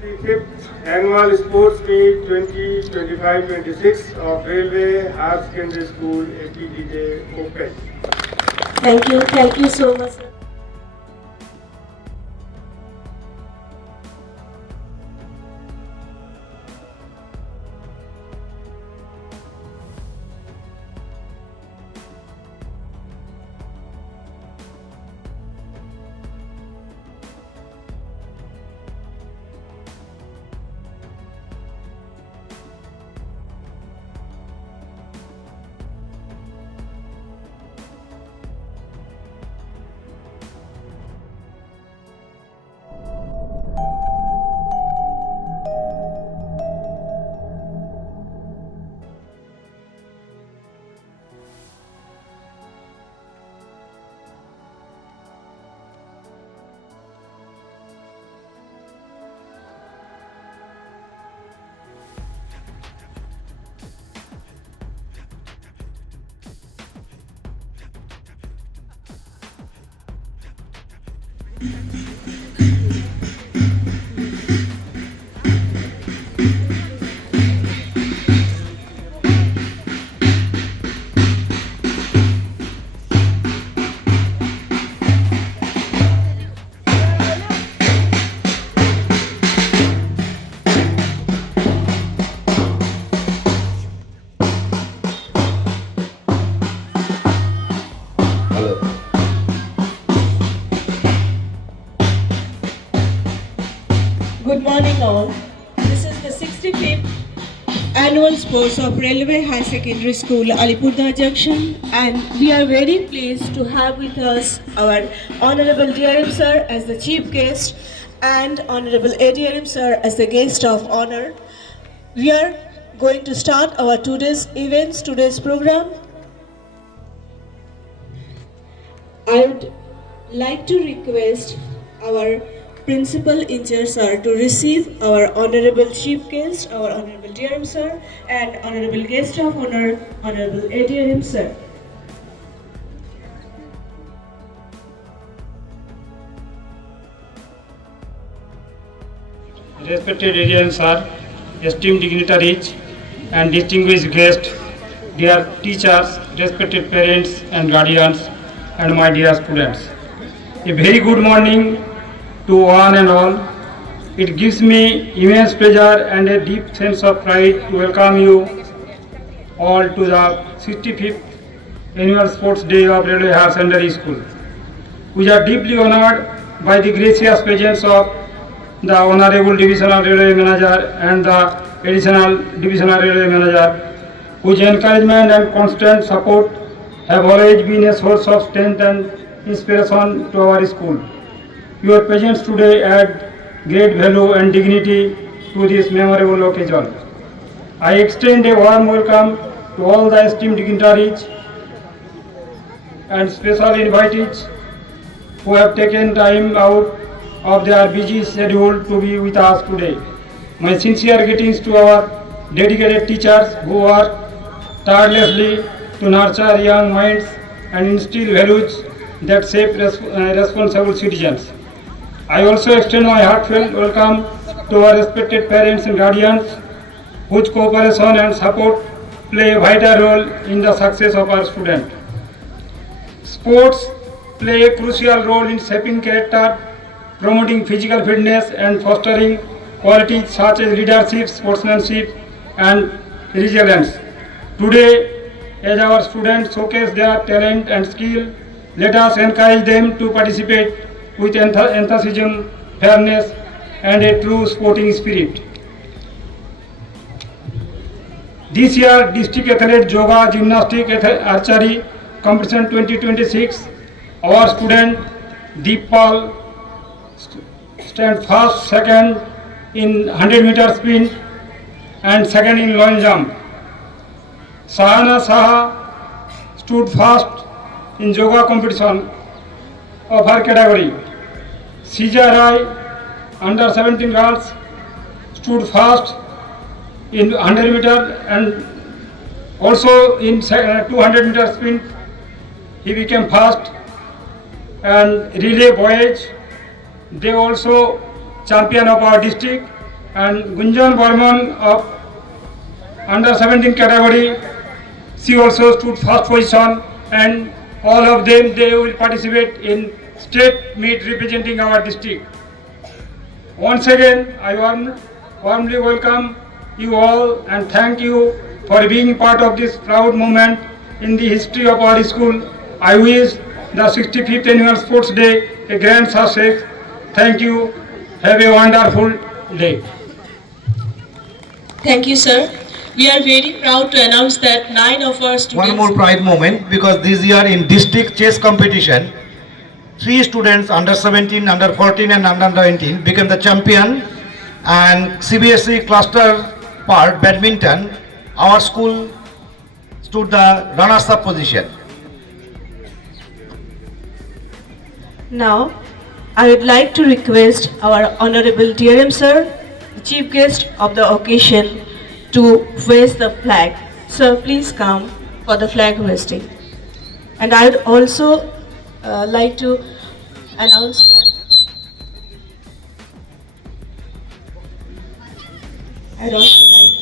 65th Annual Sports Meet 2025-26 of Railway Higher Secondary School APDJ Open. Thank you so much, sir. Good morning all. This is the 65th Annual Sports of Railway High Secondary School, Alipurduar Junction, and we are very pleased to have with us our Honorable DRM Sir as the Chief Guest and Honorable ADRM Sir as the Guest of Honor. We are going to start our today's program. I would like to request our Principal In-Charge Sir to receive our Honorable Chief Guest, our Honorable DRM Sir, and Honorable Guest of Honor, Honorable ADRM Sir. Respected ADRM Sir, esteemed dignitaries and distinguished guests, dear teachers, respected parents and guardians, and my dear students. A very good morning to one and all. It gives me immense pleasure and a deep sense of pride to welcome you all to the 65th Annual Sports Day of Railway Higher Secondary School. We are deeply honored by the gracious presence of the Honorable Divisional Railway Manager and the Additional Divisional Railway Manager, whose encouragement and constant support have always been a source of strength and inspiration to our school. Your presence today adds great value and dignity to this memorable occasion. I extend a warm welcome to all the esteemed dignitaries and special invitees who have taken time out of their busy schedule to be with us today. My sincere greetings to our dedicated teachers who work tirelessly to nurture young minds and instill values that shape responsible citizens. I also extend my heartfelt welcome to our respected parents and guardians, whose cooperation and support play a vital role in the success of our students. Sports play a crucial role in shaping character, promoting physical fitness, and fostering qualities such as leadership, sportsmanship, and resilience. Today, as our students showcase their talent and skill, let us encourage them to participate with enthusiasm, fairness, and a true sporting spirit. This year, District Athlete Yoga, Gymnastic, Archery Competition 2026, our student Deepal stand first, second in 100-meter sprint, and second in long jump. Sahana Saha stood first in yoga competition of her category. Sija Rai, under 17 girls, stood first in 100 meter and also in 200 meter sprint. He became first. And relay boys, they also champion of our district. and Gunjan Barman of under 17 category. She also stood first position, and all of them they will participate in state meet representing our district. Once again, I warmly welcome you all and thank you for being part of this proud moment in the history of our school. I wish the 65th annual Sports Day a grand success. Thank you. Have a wonderful day. Thank you, sir. We are very proud to announce that 9 of our students... One more pride moment, because this year in district chess competition, 3 students under 17, under 14 and under 19 became the champion, and CBSE cluster part badminton, our school stood the runners-up position. Now, I would like to request our Honorable DRM Sir, the Chief Guest of the occasion, to hoist the flag. Sir, please come for the flag hoisting. And I would also like to announce that I'd also like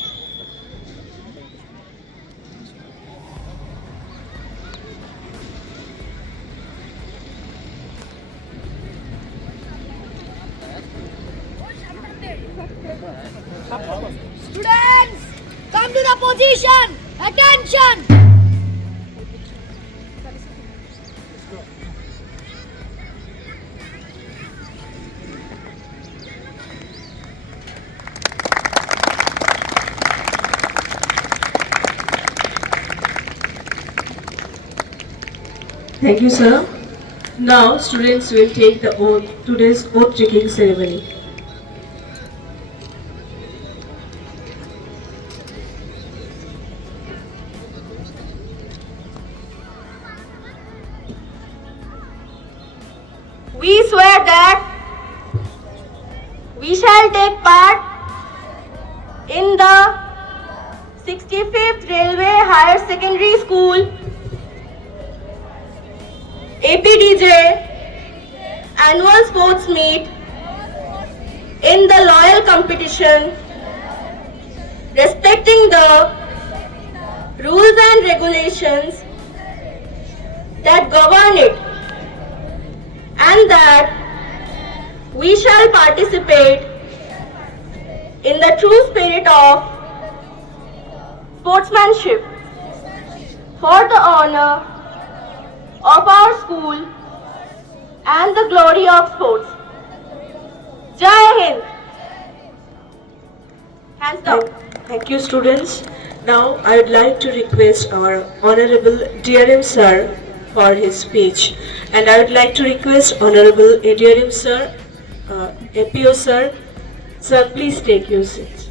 Students, come to the position. Attention. Thank you, sir. Now, students will take the oath, today's oath-taking ceremony. We swear that we shall take part in the 65th Railway Higher Secondary School APDJ Annual Sports Meet in the loyal competition, respecting the rules and regulations that govern it, and that we shall participate in the true spirit of sportsmanship for the honor of our school and the glory of sports. Jai Hind! Hands down. Thank you, students. Now, I would like to request our Honorable DRM Sir for his speech. And I would like to request Honorable DRM Sir, APO Sir. Sir, please take your seats.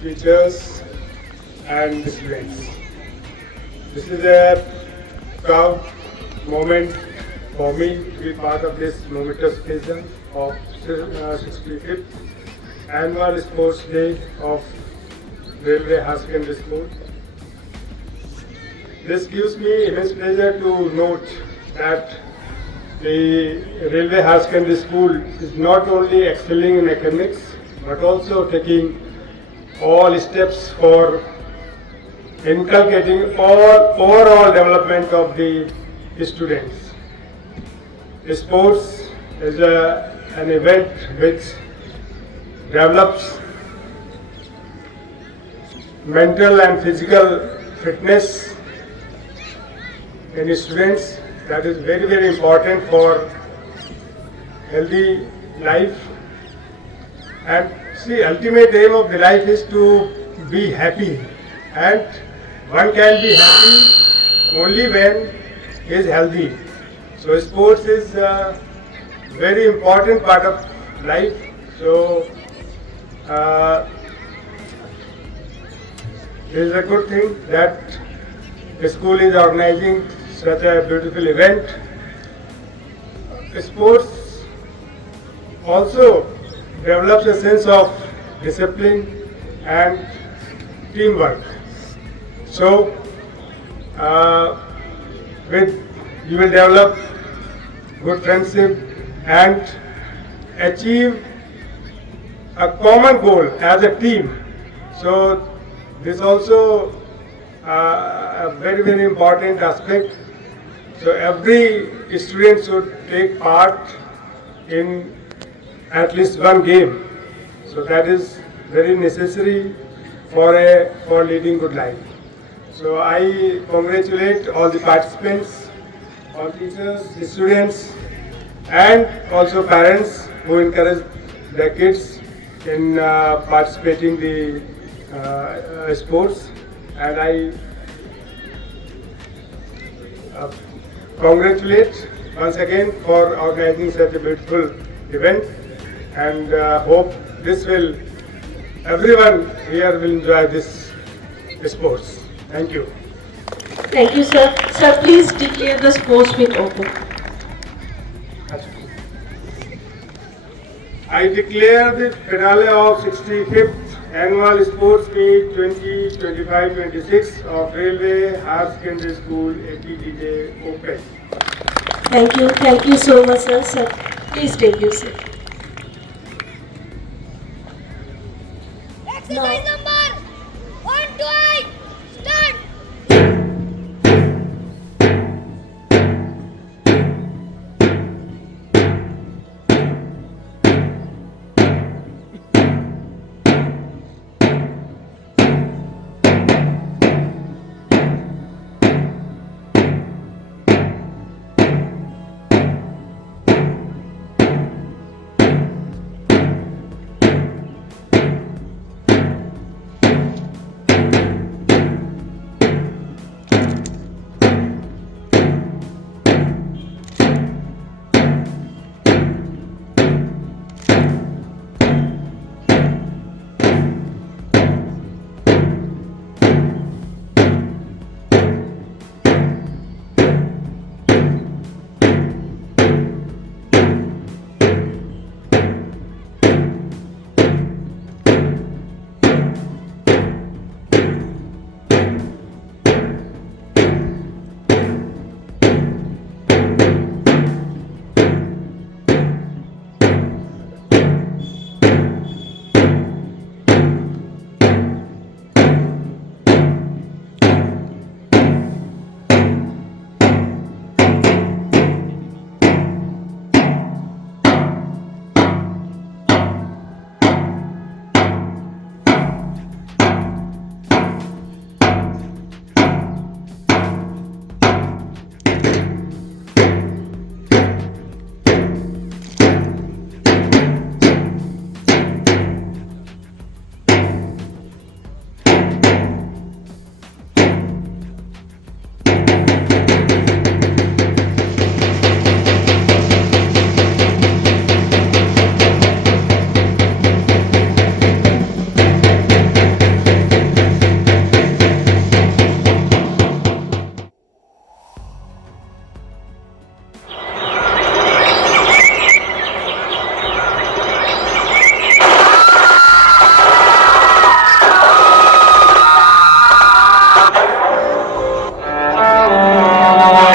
Teachers and students. This is a proud moment for me to be part of this momentous occasion of 65th Annual Sports Day of Railway Higher Secondary School. This gives me immense pleasure to note that the Railway Higher Secondary School is not only excelling in academics but also taking all steps for inculcating overall development of the students. Sports is an event which develops mental and physical fitness in students. That is very, very important for healthy life. And see, ultimate aim of the life is to be happy, and one can be happy only when he is healthy. So sports is a very important part of life. So it is a good thing that the school is organizing such a beautiful event. Sports also develops a sense of discipline and teamwork. So, you will develop good friendship and achieve a common goal as a team. So this also a very, very important aspect. So every student should take part in at least one game. So that is very necessary for leading good life. So I congratulate all the participants, all teachers, students, and also parents who encourage their kids in participating the sports. And I congratulate once again for organizing such a beautiful event, and hope this will, everyone here will enjoy this sports. Thank you. Thank you, sir. Sir, please declare the sports meet open. I declare the finale of 65th Annual Sports Meet 2025-26 of Railway Higher Secondary School APTJ open. Thank you so much, sir. Sir, please take your seat. Exercise number 1 to 8. Start.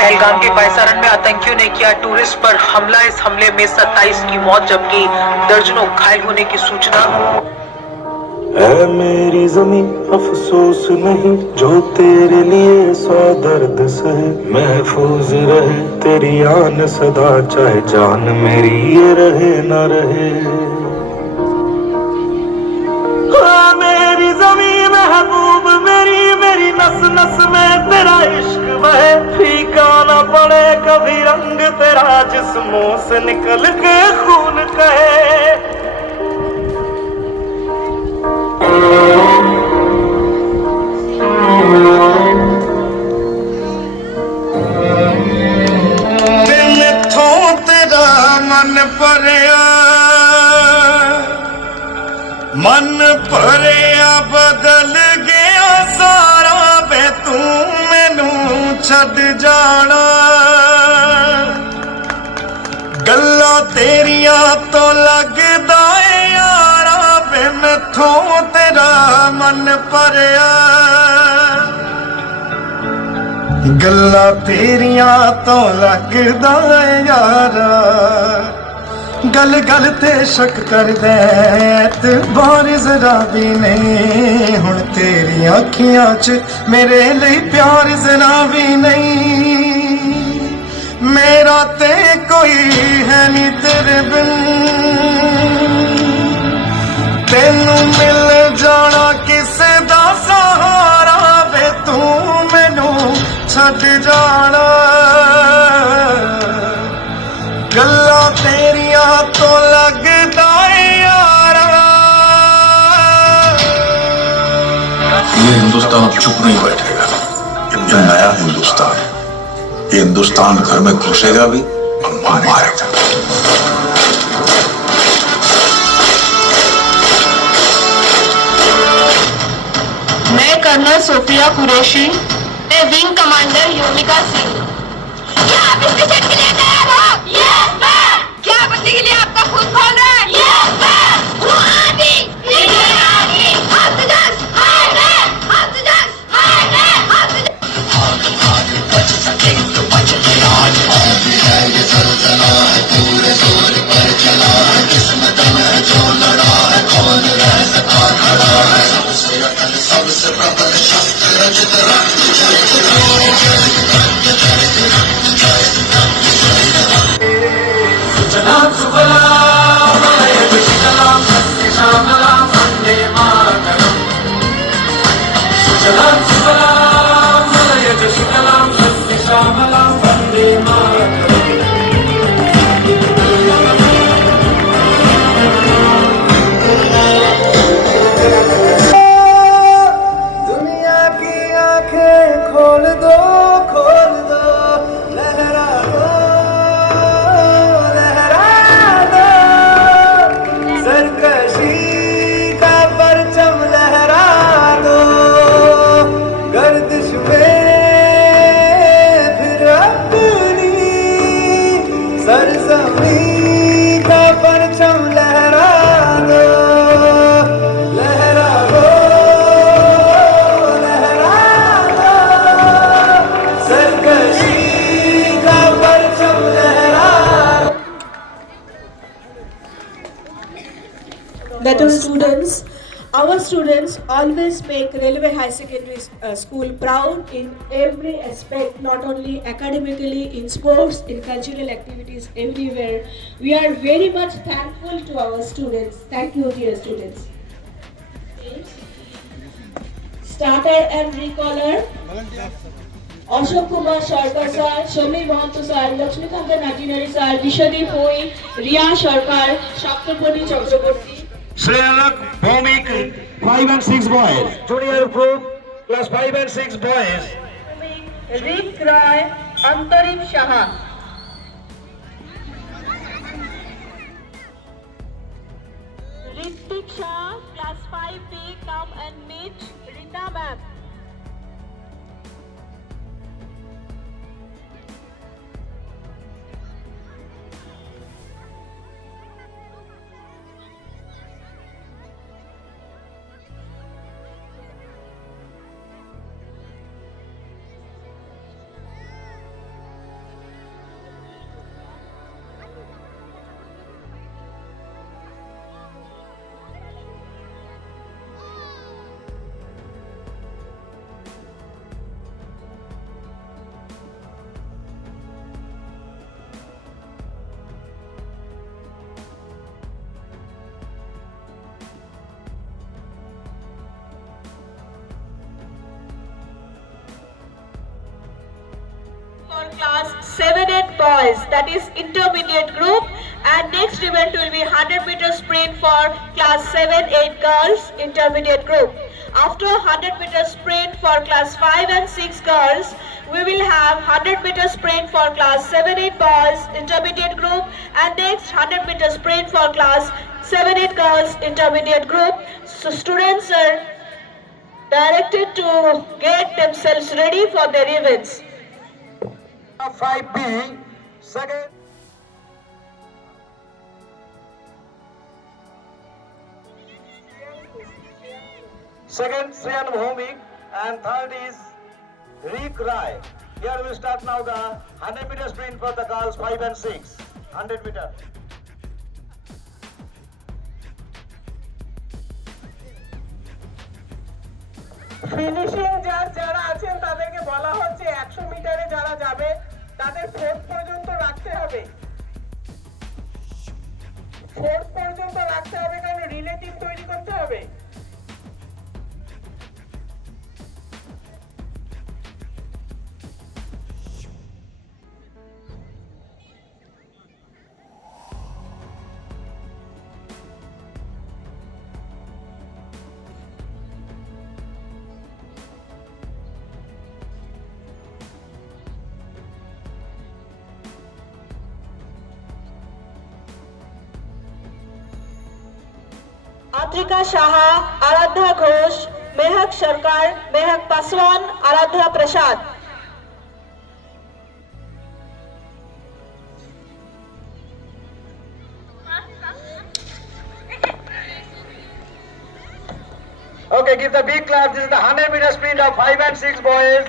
Pahalgam के पैसारण में आतंकियों ने किया tourist पर हमला। इस हमले में 27 की मौत जबकि दर्जनों घायल होने की सूचना। ऐ मेरी जमीन अफसोस नहीं जो तेरे लिए 100 दर्द सहे, महफूज रहे तेरी आन सदा चाहे जान मेरी ये रहे न रहे। मेरी जमीन महबूब मेरी नस नस में तेरा इश्क बहे, फीका न पड़े कभी रंग तेरा जिस्मों से निकल के खून कहे। दिन थो तेरा मन भरिया बदल गया सारा वे तू मैनू छद जाना। गल्लां तेरिया तो लगदा है यारा वे मैथों तेरा मन भरिया। गल्लां तेरिया तो लगदा है यारा गल गल ते शक कर दे बार जरा भी नहीं हुण तेरी अखियां च मेरे लिए प्यार जरा भी नहीं मेरा ते कोई है नहीं तेरे बिन तेनू मिल जाना किसे दा सहारा वे तू मैनू छड्ड जाना गल्लां तेरियां तो लगदा यारा ये हिंदुस्तान अब चुप नहीं बैठेगा। जो नया हिंदुस्तान है, ये हिंदुस्तान घर में घुसेगा भी और मारेगा। मैं कर्नल सोफिया कुरैशी, मैं विंग कमांडर योमिका सिंह। क्या आप इसके सेट के लिए तैयार हो? Yes ma'am. क्या बदले के लिए आपका खून खोल रहा है? Yes ma'am. वो आदि, ये आदि, हाथ जस, हाय रे, हाथ जस, हाय रे, हाथ जस। दुनिया की आंखें खोल दो लहरा दो सरकशी का परचम लहरा दो गर्दिश में फिर अपनी सरजमीं का परचम लहरा दो सरकशी का परचम लहरा Better students, our students always make Railway High Secondary School proud in every aspect, not only academically, in sports, in cultural activities, everywhere. We are very much thankful to our students. Thank you, dear students. Starter and recaller. Ashok Kumar Sharkar sir, Shamir Mahanto sir, Lakshmikanta Natinari sir, Dishadeep Hoi, Riya Sharkar, Shaptapati Chakraborty. Shreyanak Bhomik 5 and 6 boys junior group class 5 and 6 boys Rick Roy, Antarim Shah. Ritik Shah, class 5B, come and meet Rita ma'am. For class 7-8 boys, that is intermediate group, and next event will be 100-meter sprint for class 7-8 girls, intermediate group. After 100-meter sprint for class 5 and 6 girls, we will have 100-meter sprint for class 7-8 boys, intermediate group, and next 100-meter sprint for class 7-8 girls, intermediate group. So students are directed to get themselves ready for their events. 5B second Sriyan Bhomik and third is Rick Rai. Here we start now the 100-meter sprint for the girls 5 and 6. 100 meter. Finishing যারা আছেন তাদেরকে বলা হচ্ছে 100 মিটারে যারা যাবে তাদের fourth পর্যন্ত রাখতে হবে। ফোর্থ পর্যন্ত রাখতে হবে কারণ রিলেটিভ তৈরি করতে হবে। आद्रिका साहा, आराध्या घोष, मेहक सरकार, मेहक पासवान, आराध्या प्रसाद। Okay, give the big clap. This is the 100-meter sprint of 5 and 6 boys.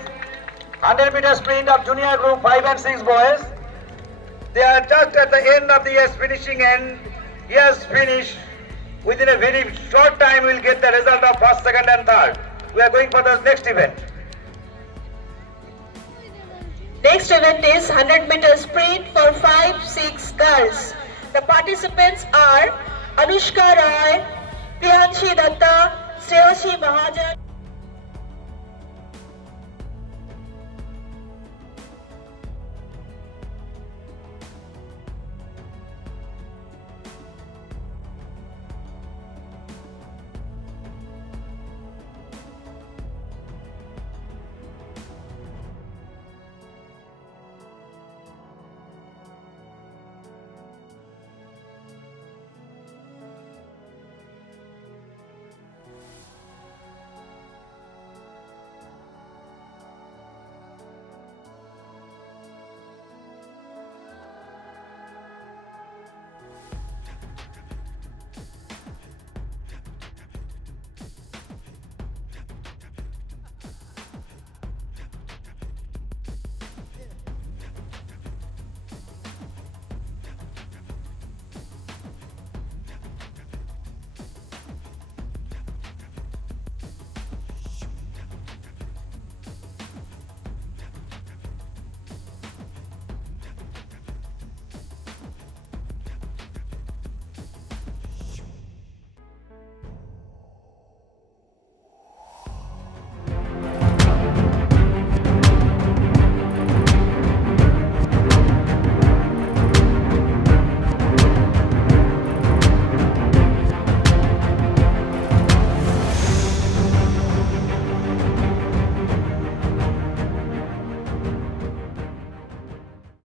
100-meter sprint of junior group 5 and 6 boys. They are just at the end of the year's finishing end. Year's finish. Within a very short time, we'll get the result of first, second, and third. We are going for the next event. Next event is 100-meter sprint for 5-6 girls. The participants are Anushka Roy, Priyanshi Datta, Shreyashi Mahajan.